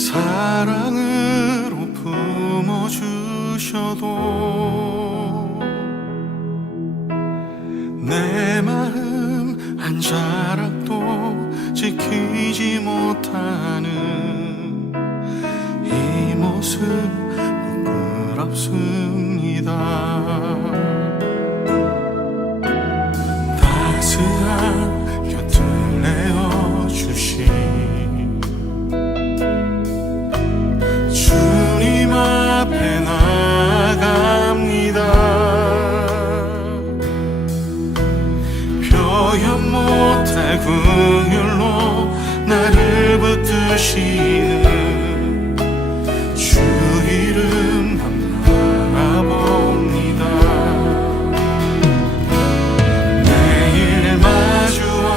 사랑으로 품어주셔도 내 마음 한 자락도 지키지 못하는 이 모습 부끄럽습니다. 따스한 곁을 내어주신 주님 앞에 나갑니다. 표현 못할 긍휼로 나를 붙드시는 주 이름만 바라봅니다. 매일 마주한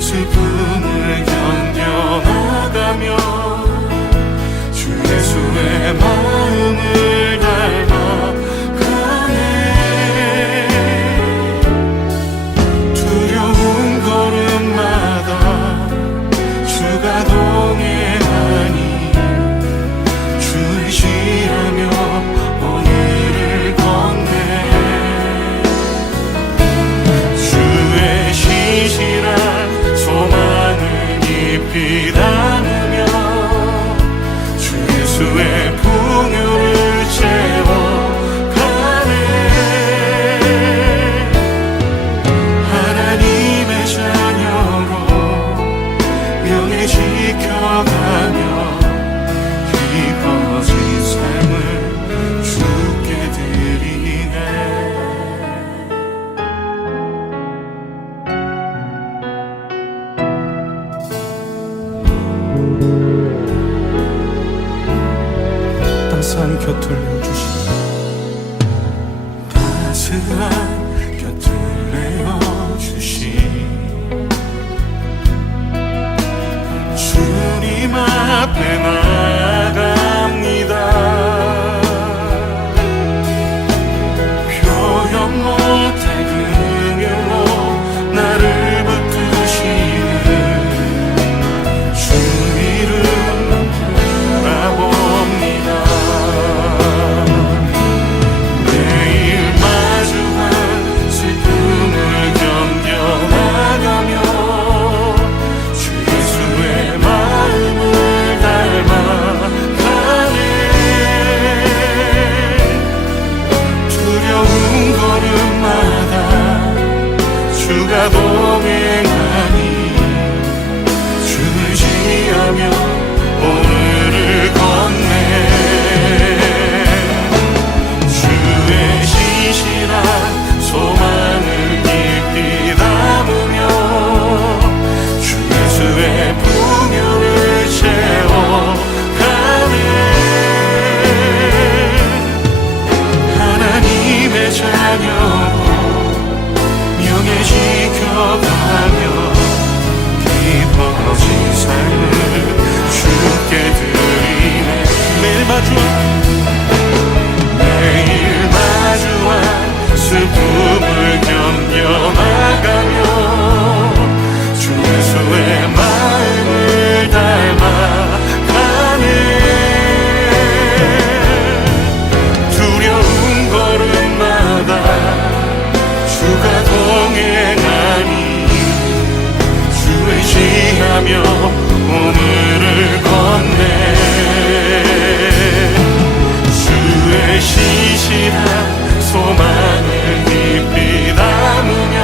슬픔을 견뎌나가며 주 예수의 마음을 닮아가네. 두려운 걸음마다 주가 동행하니 주 의지하며 오늘을 걷네. 주의 시시한 소망을 깊이 담으며 주 예수의 풍요를 채워가네. 하나님의 자녀로 명예 지켜가며 깊어진 삶을 주께 드리네. 따스한 곁을 내어주신 따스한 곁을 내어주신 주님 앞에 나갑니다. 표현 못할 긍휼로 나를 붙드시는 주 이름 바라봅니다. 매일 마주한 슬픔을 견뎌나가며 주 예수의 마음을 닮아가네. 두려운 걸음마다 주가 동행하니 주 의지하며 오늘을 걷네. 주의 신실한 소망을 깊이 담으며 주 예수의 풍요를 채워가네. 하나님의 자녀로 명예 지켜가며 깊어진 삶을 주께 드리네. 매일 마주한 슬픔을 견뎌나가며 주 예수의 마음을 닮아가네. 두려운 걸음마다 주가 동행하니 주 의지하며 오늘을 걷네. 주의 시시한 소망을 깊이 담으며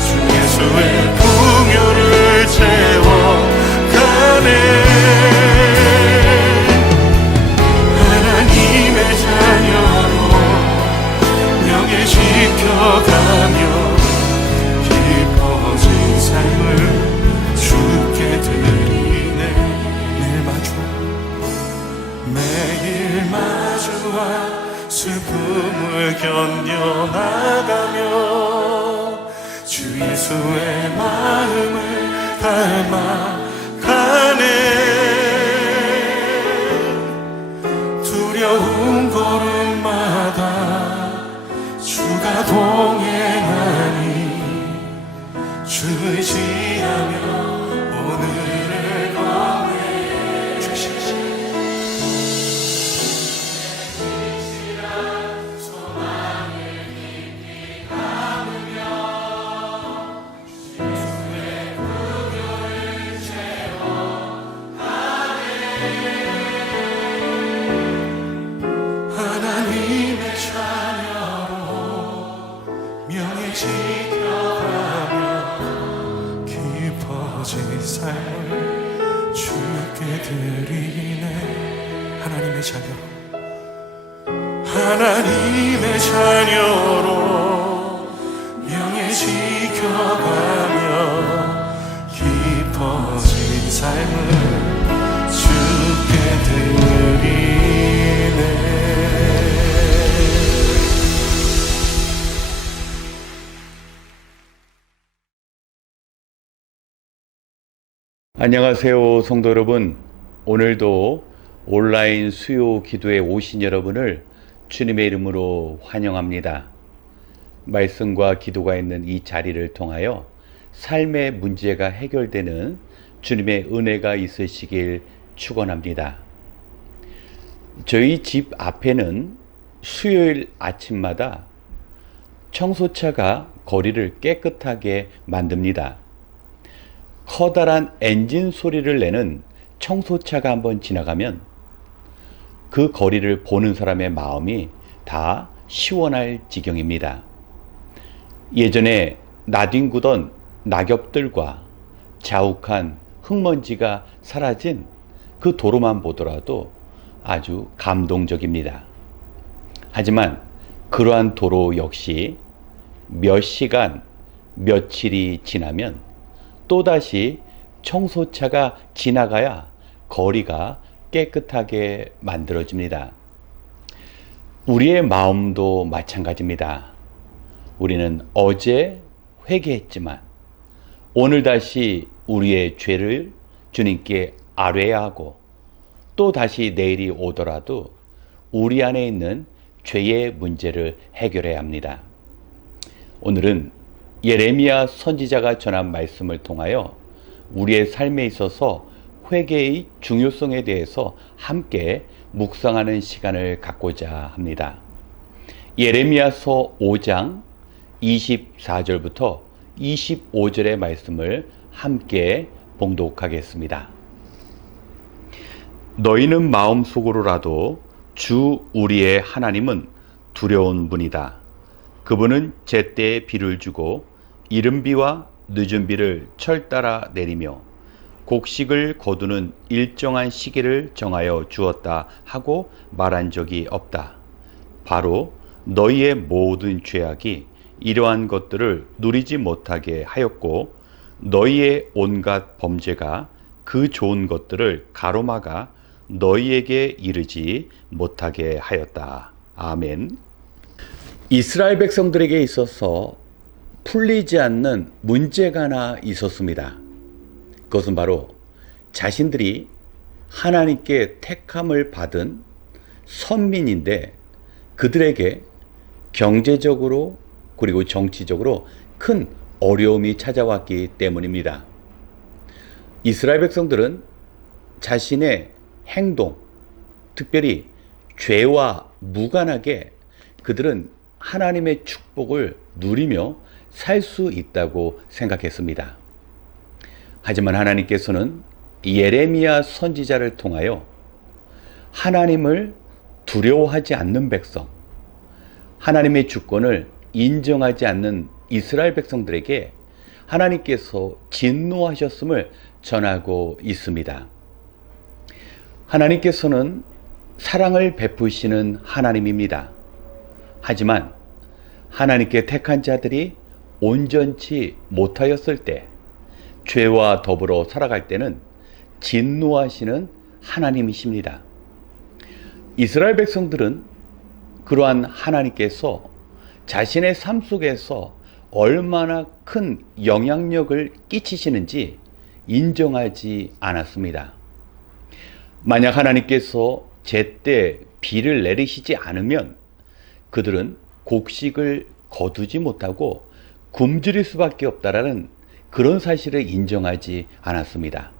주 예수의 풍요를 채워가네. 하나님의 자녀로 명예 지켜가며 깊어진 삶을 주께 드리네. 매일 마주한 슬픔을 견뎌나가며 주 예수의 마음을 닮아가네. 두려운 걸음마다 주가 동행하니 주 의지하며 오늘을 걷네. 삶을 주께 드리네. 하나님의 자녀, 하나님의 자녀로 명예 지켜가며 깊어진 삶을 주께 드리네. 안녕하세요, 성도 여러분. 오늘도 온라인 수요 기도에 오신 여러분을 주님의 이름으로 환영합니다. 말씀과 기도가 있는 이 자리를 통하여 삶의 문제가 해결되는 주님의 은혜가 있으시길 축원합니다. 저희 집 앞에는 수요일 아침마다 청소차가 거리를 깨끗하게 만듭니다. 커다란 엔진 소리를 내는 청소차가 한번 지나가면 그 거리를 보는 사람의 마음이 다 시원할 지경입니다. 예전에 나뒹구던 낙엽들과 자욱한 흙먼지가 사라진 그 도로만 보더라도 아주 감동적입니다. 하지만 그러한 도로 역시 몇 시간, 며칠이 지나면 또다시 청소차가 지나가야 거리가 깨끗하게 만들어집니다. 우리의 마음도 마찬가지입니다. 우리는 어제 회개했지만 오늘 다시 우리의 죄를 주님께 아뢰야 하고 또 다시 내일이 오더라도 우리 안에 있는 죄의 문제를 해결해야 합니다. 오늘은 예레미야 선지자가 전한 말씀을 통하여 우리의 삶에 있어서 회개의 중요성에 대해서 함께 묵상하는 시간을 갖고자 합니다. 예레미야서 5장 24절부터 25절의 말씀을 함께 봉독하겠습니다. 너희는 마음속으로라도 주 우리의 하나님은 두려운 분이다. 그분은 제때에 비를 주고 이른 비와 늦은 비를 철따라 내리며 곡식을 거두는 일정한 시기를 정하여 주었다 하고 말한 적이 없다. 바로 너희의 모든 죄악이 이러한 것들을 누리지 못하게 하였고 너희의 온갖 범죄가 그 좋은 것들을 가로막아 너희에게 이르지 못하게 하였다. 아멘. 이스라엘 백성들에게 있어서 풀리지 않는 문제가 하나 있었습니다. 그것은 바로 자신들이 하나님께 택함을 받은 선민인데 그들에게 경제적으로 그리고 정치적으로 큰 어려움이 찾아왔기 때문입니다. 이스라엘 백성들은 자신의 행동, 특별히 죄와 무관하게 그들은 하나님의 축복을 누리며 살 수 있다고 생각했습니다. 하지만 하나님께서는 예레미야 선지자를 통하여 하나님을 두려워하지 않는 백성, 하나님의 주권을 인정하지 않는 이스라엘 백성들에게 하나님께서 진노하셨음을 전하고 있습니다. 하나님께서는 사랑을 베푸시는 하나님입니다. 하지만 하나님께 택한 자들이 온전치 못하였을 때, 죄와 더불어 살아갈 때는 진노하시는 하나님이십니다. 이스라엘 백성들은 그러한 하나님께서 자신의 삶 속에서 얼마나 큰 영향력을 끼치시는지 인정하지 않았습니다. 만약 하나님께서 제때 비를 내리시지 않으면 그들은 곡식을 거두지 못하고 굶주릴 수밖에 없다라는 그런 사실을 인정하지 않았습니다.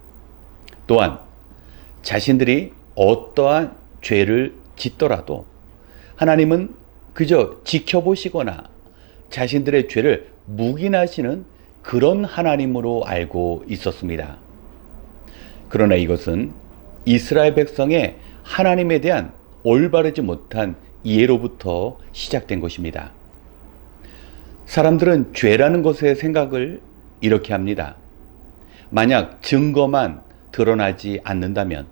또한 자신들이 어떠한 죄를 짓더라도 하나님은 그저 지켜보시거나 자신들의 죄를 묵인하시는 그런 하나님으로 알고 있었습니다. 그러나 이것은 이스라엘 백성의 하나님에 대한 올바르지 못한 이해로부터 시작된 것입니다. 사람들은 죄라는 것의 생각을 이렇게 합니다. 만약 증거만 드러나지 않는다면,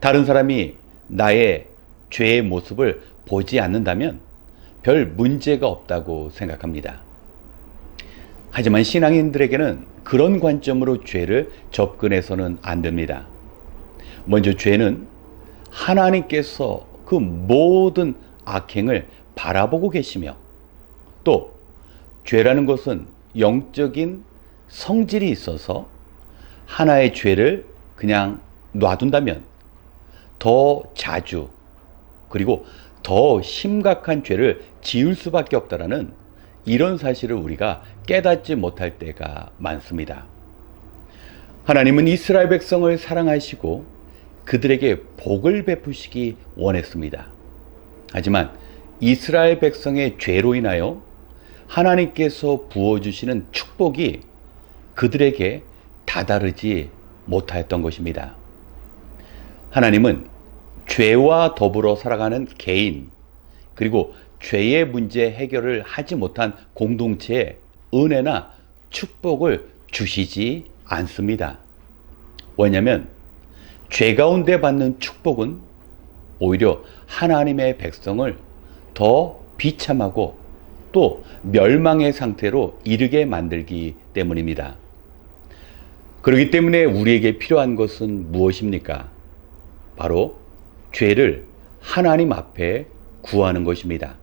다른 사람이 나의 죄의 모습을 보지 않는다면 별 문제가 없다고 생각합니다. 하지만 신앙인들에게는 그런 관점으로 죄를 접근해서는 안 됩니다. 먼저 죄는 하나님께서 그 모든 악행을 바라보고 계시며, 또 죄라는 것은 영적인 성질이 있어서 하나의 죄를 그냥 놔둔다면 더 자주 그리고 더 심각한 죄를 지을 수밖에 없다라는 이런 사실을 우리가 깨닫지 못할 때가 많습니다. 하나님은 이스라엘 백성을 사랑하시고 그들에게 복을 베푸시기 원했습니다. 하지만 이스라엘 백성의 죄로 인하여 하나님께서 부어주시는 축복이 그들에게 다다르지 못하였던 것입니다. 하나님은 죄와 더불어 살아가는 개인, 그리고 죄의 문제 해결을 하지 못한 공동체에 은혜나 축복을 주시지 않습니다. 왜냐하면 죄 가운데 받는 축복은 오히려 하나님의 백성을 더 비참하고 또 멸망의 상태로 이르게 만들기 때문입니다. 그렇기 때문에 우리에게 필요한 것은 무엇입니까? 바로 죄를 하나님 앞에 구하는 것입니다.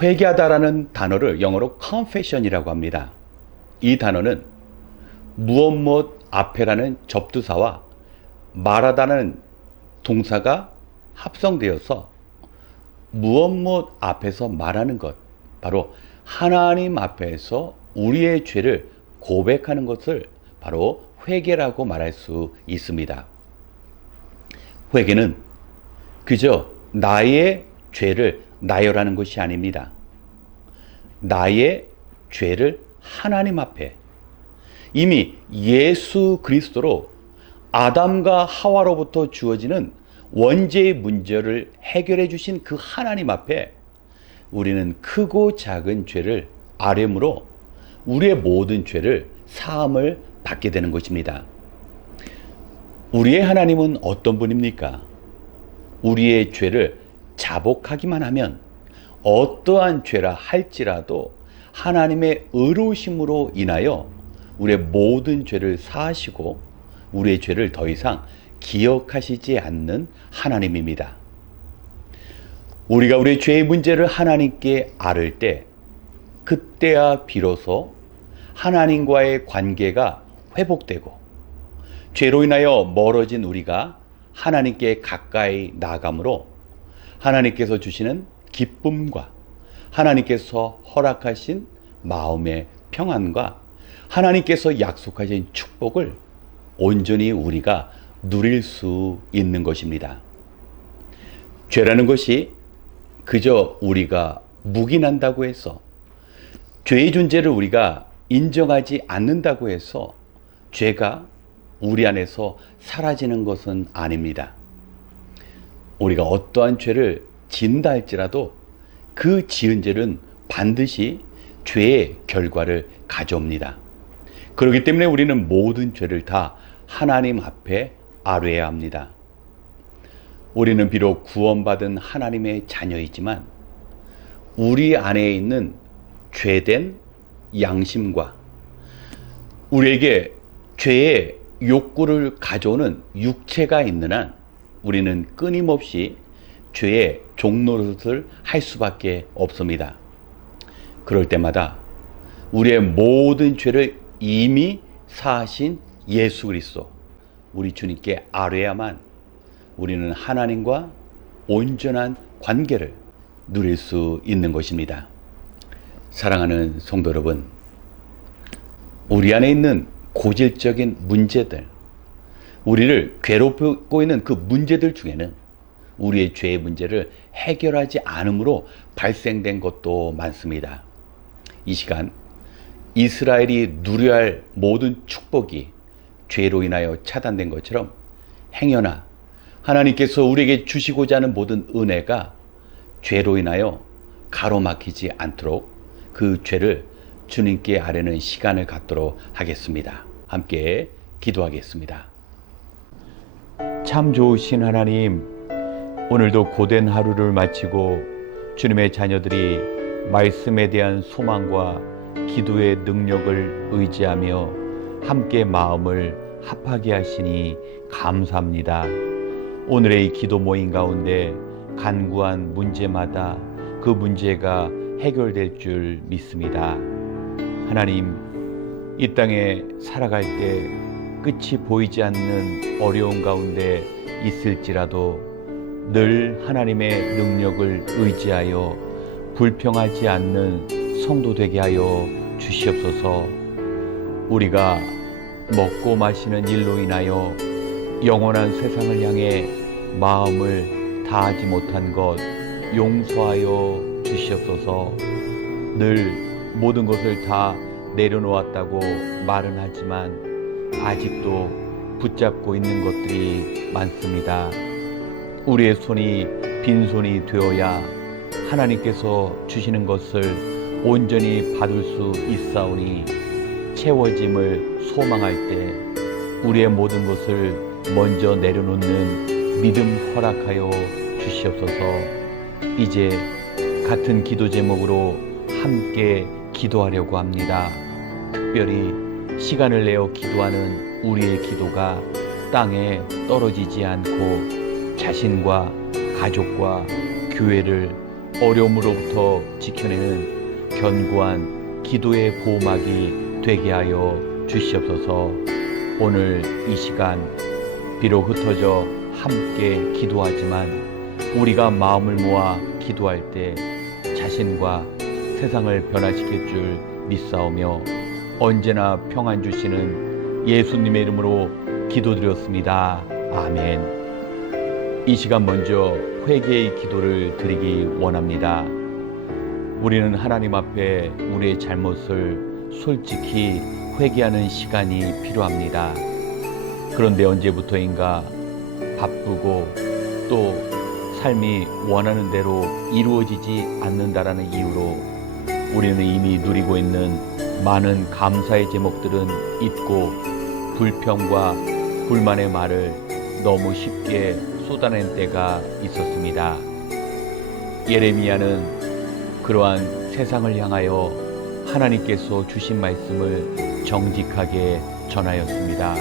회개하다라는 단어를 영어로 confession이라고 합니다. 이 단어는 무엇 앞에라는 접두사와 말하다는 동사가 합성되어서 무엇 앞에서 말하는 것, 바로 하나님 앞에서 우리의 죄를 고백하는 것을 바로 회개라고 말할 수 있습니다. 회개는 그저 나의 죄를 나열하는 것이 아닙니다. 나의 죄를 하나님 앞에 이미 예수 그리스도로 아담과 하와로부터 주어지는 원죄의 문제를 해결해 주신 그 하나님 앞에 우리는 크고 작은 죄를 아뢰므로 우리의 모든 죄를 사함을 받게 되는 것입니다. 우리의 하나님은 어떤 분입니까? 우리의 죄를 자복하기만 하면 어떠한 죄라 할지라도 하나님의 의로우심으로 인하여 우리의 모든 죄를 사하시고 우리의 죄를 더 이상 기억하시지 않는 하나님입니다. 우리가 우리의 죄의 문제를 하나님께 아를 때 그때야 비로소 하나님과의 관계가 회복되고 죄로 인하여 멀어진 우리가 하나님께 가까이 나아가므로 하나님께서 주시는 기쁨과 하나님께서 허락하신 마음의 평안과 하나님께서 약속하신 축복을 온전히 우리가 누릴 수 있는 것입니다. 죄라는 것이 그저 우리가 묵인한다고 해서, 죄의 존재를 우리가 인정하지 않는다고 해서 죄가 우리 안에서 사라지는 것은 아닙니다. 우리가 어떠한 죄를 지은다 할지라도 그 지은 죄는 반드시 죄의 결과를 가져옵니다. 그렇기 때문에 우리는 모든 죄를 다 하나님 앞에 아뢰어야 합니다. 우리는 비록 구원받은 하나님의 자녀이지만 우리 안에 있는 죄된 양심과 우리에게 죄의 욕구를 가져오는 육체가 있는 한 우리는 끊임없이 죄의 종노릇을 할 수밖에 없습니다. 그럴 때마다 우리의 모든 죄를 이미 사하신 예수 그리스도, 우리 주님께 아뢰야만 우리는 하나님과 온전한 관계를 누릴 수 있는 것입니다. 사랑하는 성도 여러분, 우리 안에 있는 고질적인 문제들, 우리를 괴롭히고 있는 그 문제들 중에는 우리의 죄의 문제를 해결하지 않음으로 발생된 것도 많습니다. 이 시간 이스라엘이 누려야 할 모든 축복이 죄로 인하여 차단된 것처럼 행여나 하나님께서 우리에게 주시고자 하는 모든 은혜가 죄로 인하여 가로막히지 않도록 그 죄를 주님께 아뢰는 시간을 갖도록 하겠습니다. 함께 기도하겠습니다. 참 좋으신 하나님, 오늘도 고된 하루를 마치고 주님의 자녀들이 말씀에 대한 소망과 기도의 능력을 의지하며 함께 마음을 합하게 하시니 감사합니다. 오늘의 이 기도 모임 가운데 간구한 문제마다 그 문제가 해결될 줄 믿습니다. 하나님, 이 땅에 살아갈 때 끝이 보이지 않는 어려움 가운데 있을지라도 늘 하나님의 능력을 의지하여 불평하지 않는 성도 되게 하여 주시옵소서. 우리가 먹고 마시는 일로 인하여 영원한 세상을 향해 마음을 다하지 못한 것 용서하여 주시옵소서. 늘 모든 것을 다 내려놓았다고 말은 하지만 아직도 붙잡고 있는 것들이 많습니다. 우리의 손이 빈손이 되어야 하나님께서 주시는 것을 온전히 받을 수 있사오니 채워짐을 소망할 때 우리의 모든 것을 먼저 내려놓는 믿음 허락하여 주시옵소서. 이제 같은 기도 제목으로 함께 기도하려고 합니다. 특별히 시간을 내어 기도하는 우리의 기도가 땅에 떨어지지 않고 자신과 가족과 교회를 어려움으로부터 지켜내는 견고한 기도의 보호막이 되게 하여 주시옵소서. 오늘 이 시간 비록 흩어져 함께 기도하지만 우리가 마음을 모아 기도할 때 자신과 세상을 변화시킬 줄 믿사오며 언제나 평안 주시는 예수님의 이름으로 기도드렸습니다. 아멘. 이 시간 먼저 회개의 기도를 드리기 원합니다. 우리는 하나님 앞에 우리의 잘못을 솔직히 회개하는 시간이 필요합니다. 그런데 언제부터인가 바쁘고 또 삶이 원하는 대로 이루어지지 않는다라는 이유로 우리는 이미 누리고 있는 많은 감사의 제목들은 잊고 불평과 불만의 말을 너무 쉽게 쏟아낸 때가 있었습니다. 예레미야는 그러한 세상을 향하여 하나님께서 주신 말씀을 정직하게 전하였습니다.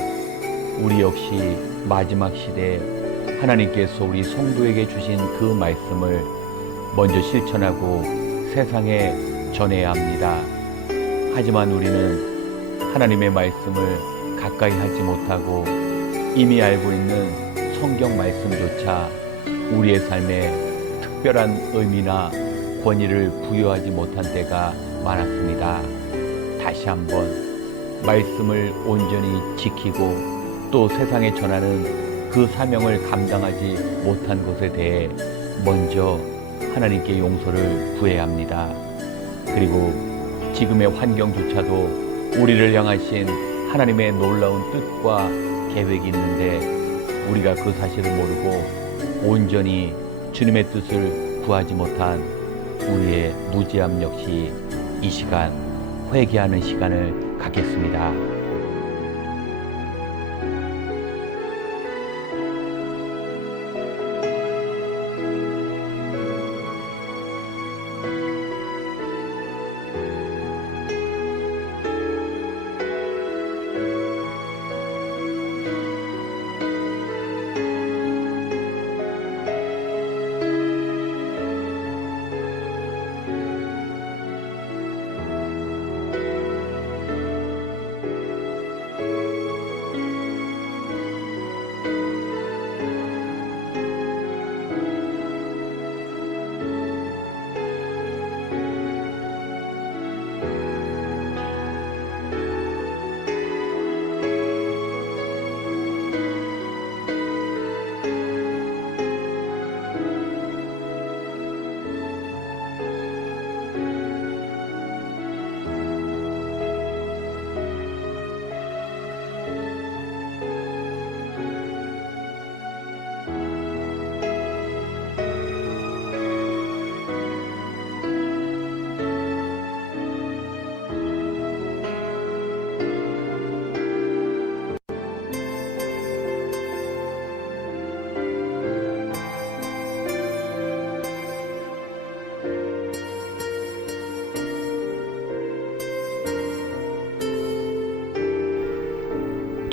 우리 역시 마지막 시대에 하나님께서 우리 성도에게 주신 그 말씀을 먼저 실천하고 세상에 전해야 합니다. 하지만 우리는 하나님의 말씀을 가까이 하지 못하고 이미 알고 있는 성경 말씀조차 우리의 삶에 특별한 의미나 권위를 부여하지 못한 때가 많았습니다. 다시 한번 말씀을 온전히 지키고 또 세상에 전하는 그 사명을 감당하지 못한 것에 대해 먼저 하나님께 용서를 구해야 합니다. 그리고 지금의 환경조차도 우리를 향하신 하나님의 놀라운 뜻과 계획이 있는데 우리가 그 사실을 모르고 온전히 주님의 뜻을 구하지 못한 우리의 무지함 역시 이 시간 회개하는 시간을 갖겠습니다.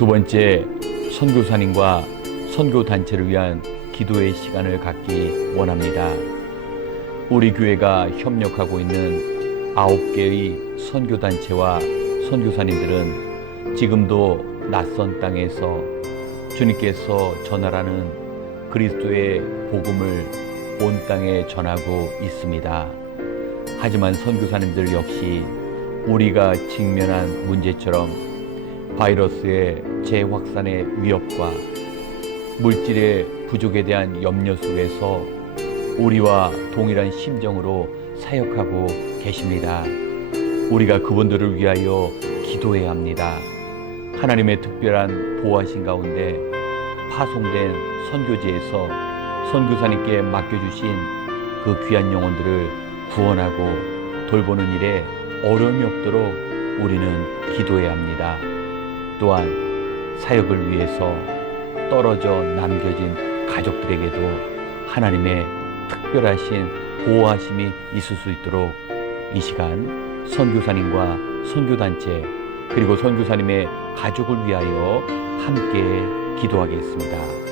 두 번째, 선교사님과 선교단체를 위한 기도의 시간을 갖기 원합니다. 우리 교회가 협력하고 있는 9개의 선교단체와 선교사님들은 지금도 낯선 땅에서 주님께서 전하라는 그리스도의 복음을 온 땅에 전하고 있습니다. 하지만 선교사님들 역시 우리가 직면한 문제처럼 바이러스의 재확산의 위협과 물질의 부족에 대한 염려 속에서 우리와 동일한 심정으로 사역하고 계십니다. 우리가 그분들을 위하여 기도해야 합니다. 하나님의 특별한 보호하신 가운데 파송된 선교지에서 선교사님께 맡겨주신 그 귀한 영혼들을 구원하고 돌보는 일에 어려움이 없도록 우리는 기도해야 합니다. 또한 사역을 위해서 떨어져 남겨진 가족들에게도 하나님의 특별하신 보호하심이 있을 수 있도록 이 시간 선교사님과 선교단체 그리고 선교사님의 가족을 위하여 함께 기도하겠습니다.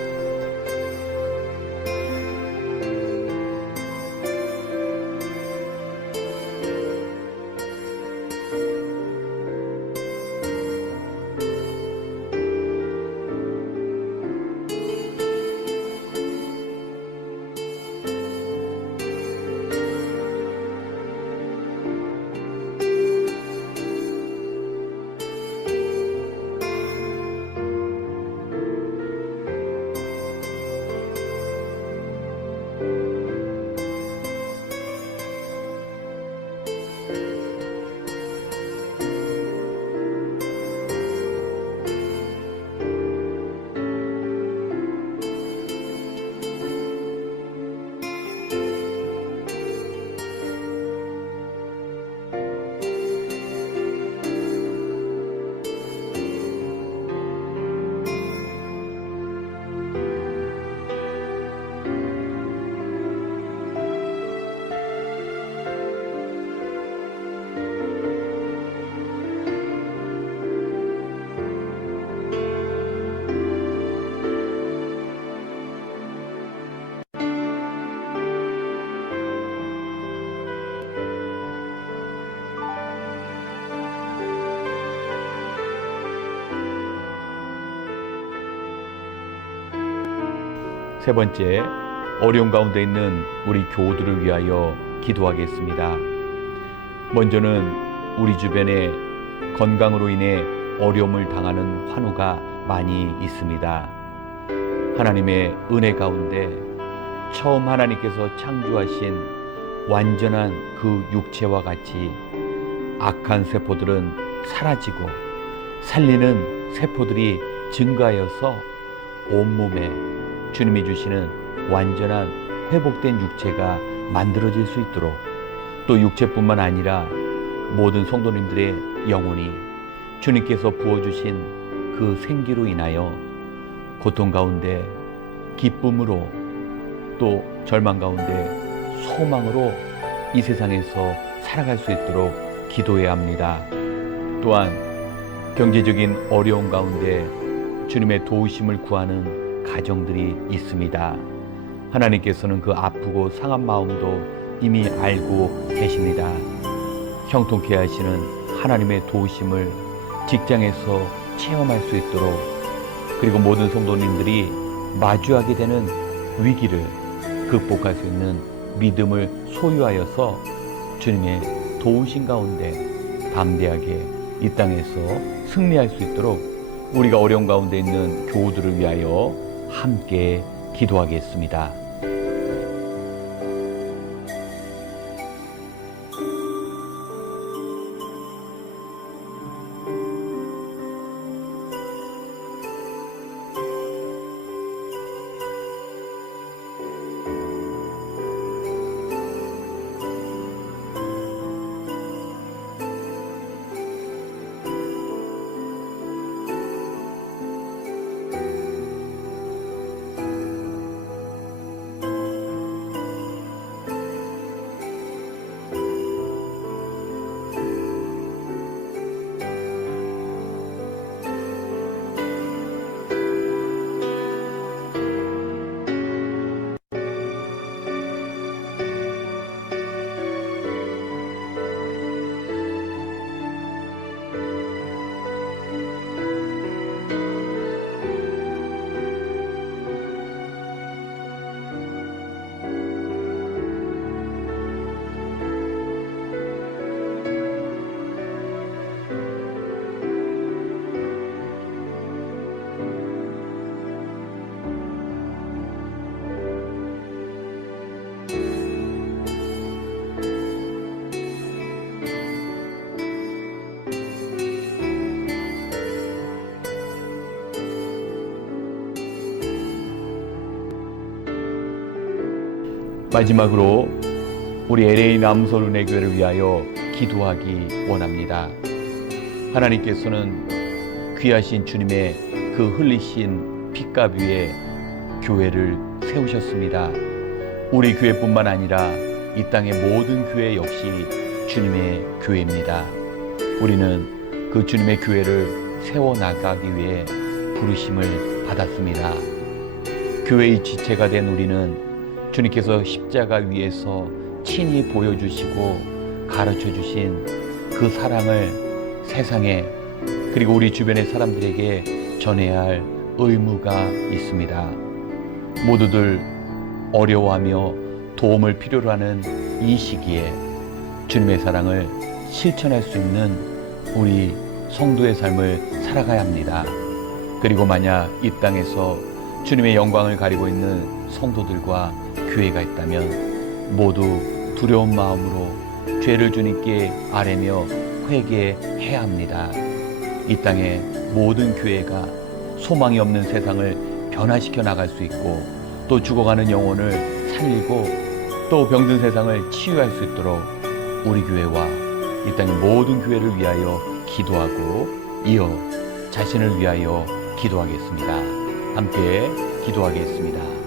세 번째, 어려움 가운데 있는 우리 교우들을 위하여 기도하겠습니다. 먼저는 우리 주변에 건강으로 인해 어려움을 당하는 환우가 많이 있습니다. 하나님의 은혜 가운데 처음 하나님께서 창조하신 완전한 그 육체와 같이 악한 세포들은 사라지고 살리는 세포들이 증가하여서 온몸에 주님이 주시는 완전한 회복된 육체가 만들어질 수 있도록 또 육체뿐만 아니라 모든 성도님들의 영혼이 주님께서 부어주신 그 생기로 인하여 고통 가운데 기쁨으로 또 절망 가운데 소망으로 이 세상에서 살아갈 수 있도록 기도해야 합니다. 또한 경제적인 어려움 가운데 주님의 도우심을 구하는 가정들이 있습니다. 하나님께서는 그 아프고 상한 마음도 이미 알고 계십니다. 형통케 하시는 하나님의 도우심을 직장에서 체험할 수 있도록 그리고 모든 성도님들이 마주하게 되는 위기를 극복할 수 있는 믿음을 소유하여서 주님의 도우심 가운데 담대하게 이 땅에서 승리할 수 있도록 우리가 어려움 가운데 있는 교우들을 위하여 함께 기도하겠습니다. 마지막으로 우리 LA 남서른의교회를 위하여 기도하기 원합니다. 하나님께서는 귀하신 주님의 그 흘리신 피값 위에 교회를 세우셨습니다. 우리 교회뿐만 아니라 이 땅의 모든 교회 역시 주님의 교회입니다. 우리는 그 주님의 교회를 세워나가기 위해 부르심을 받았습니다. 교회의 지체가 된 우리는 주님께서 십자가 위에서 친히 보여주시고 가르쳐주신 그 사랑을 세상에 그리고 우리 주변의 사람들에게 전해야 할 의무가 있습니다. 모두들 어려워하며 도움을 필요로 하는 이 시기에 주님의 사랑을 실천할 수 있는 우리 성도의 삶을 살아가야 합니다. 그리고 만약 이 땅에서 주님의 영광을 가리고 있는 성도들과 교회가 있다면 모두 두려운 마음으로 죄를 주님께 아뢰며 회개해야 합니다. 이 땅의 모든 교회가 소망이 없는 세상을 변화시켜 나갈 수 있고 또 죽어가는 영혼을 살리고 또 병든 세상을 치유할 수 있도록 우리 교회와 이 땅의 모든 교회를 위하여 기도하고 이어 자신을 위하여 기도하겠습니다. 함께 기도하겠습니다.